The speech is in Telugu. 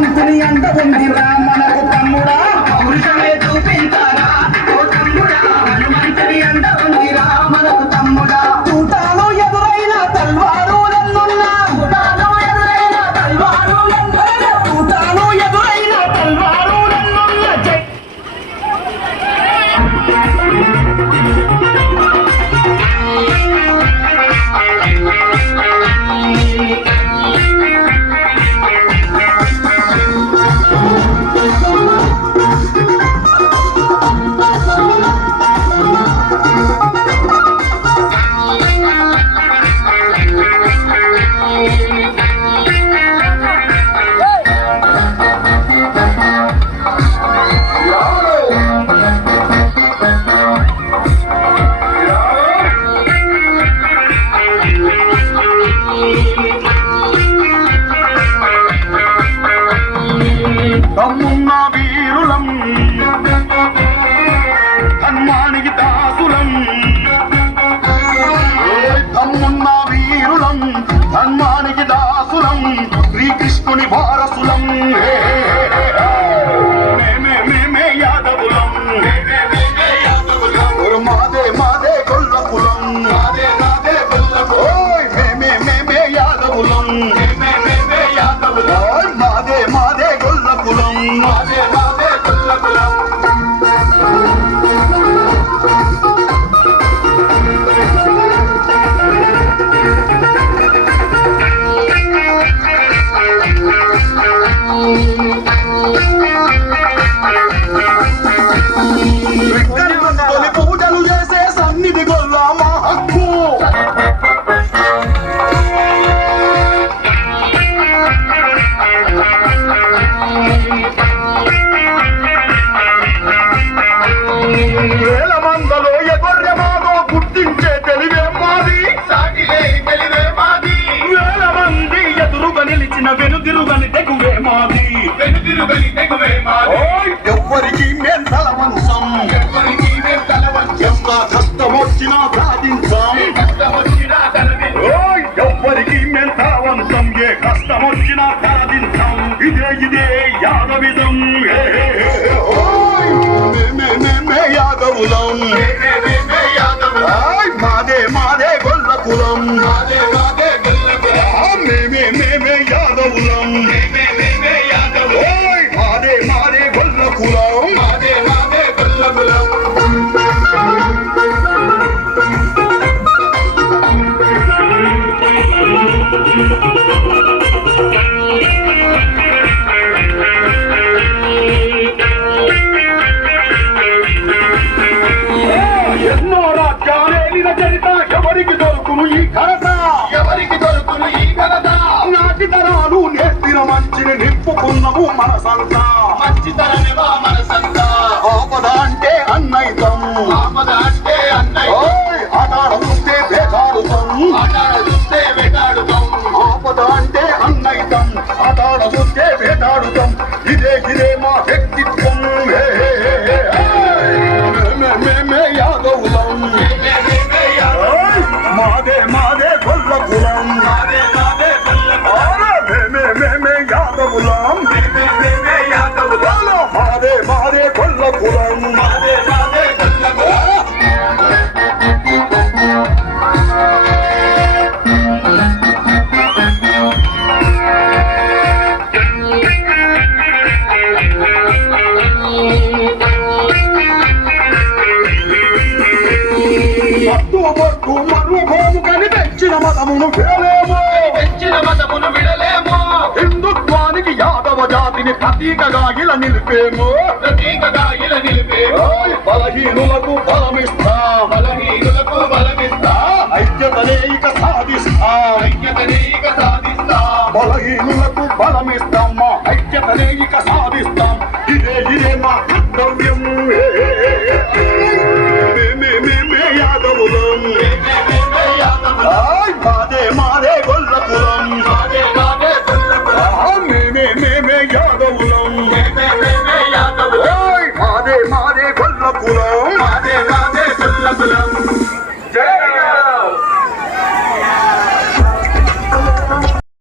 హనుమంతుని అంట ఉందిరా మనకు తమ్ముడా పౌరుషమే చూపించారా ఓ తమ్ముడా హనుమంతుని అంట ఉందిరా మనకు తమ్ముడా తూటాలు ఎదురైన తల్వారు నన్నున్నా తూటాలు ఎదురైన తల్వారు నన్నున్నా తూటాలు ఎదురైన తల్వారు నన్నున్నా జై తమ్మున్న వీరులం హనుమానికి దాసులం తమ్మున్న వీరులం హనుమానికి దాసులం శ్రీకృష్ణుని వారసులం మేమే యాదవులం మాదే మాదే గొల్లకులం మేమే యాదవులం మాదే మాదే గొల్లకులం మాదే మాదే గొల్లకులం పూజలు చేసే సన్నిధి గొల్ల మా హక్కు వేల మందలో ఎగొర్రె మాదో గుర్తించే తెలివే మాది తెలివే మాది వేల మంది ఎదురుగా నిలిచిన వెనుదిరుగని తెగువే మాది తెగువే మాది ఎవ్వరికి మేం తలవంచం ఎంత కష్టం వచ్చినా సాధించాం ఎవ్వరికి మేం తలవంచం ఏ కష్టం వచ్చినా సాధించాం ఇదే యాదవిజం మేమే యాదవులం మాదే మాదే గొల్లకులం మేమే యాదవులం మాదే మాదే గొల్లకులం ఎన్నో రాజ్యాలేలిన చరిత ఎవరికి దొరుకును ఈ ఘనత నాటి తరాలు నేర్పిన మంచిని నింపుకున్నవు మనసంతా ఆపద అంటే అన్నైతం ఆటాడ చూస్తే వేటాడుతాం ఆపద అంటే అన్నైతం ఆటాడ చూస్తే వేటాడుతాం ఇదే మా వ్యక్తిత్వం మేమే యాదవులం మాదే మాదే గొల్లకులం మేమే యాదవులం మాదే మాదే గొల్లకులం మట్టు మరుభూము కని తెచ్చిన మతమును విడలేము హిందుత్వానికి యాదవ జాతిని ప్రతీకగా ఇలా నిలిపేము బలహీనులకు బలమిస్తాం ఐక్యతనే ఇక సాధిస్తాం బలహీనులకు బలమిస్తాం మా ఐక్యతనే ఇక సాధిస్తాం ఇదే మా కర్తవ్యం మేమే యాదవులం మాదే మాదే గొల్లకులం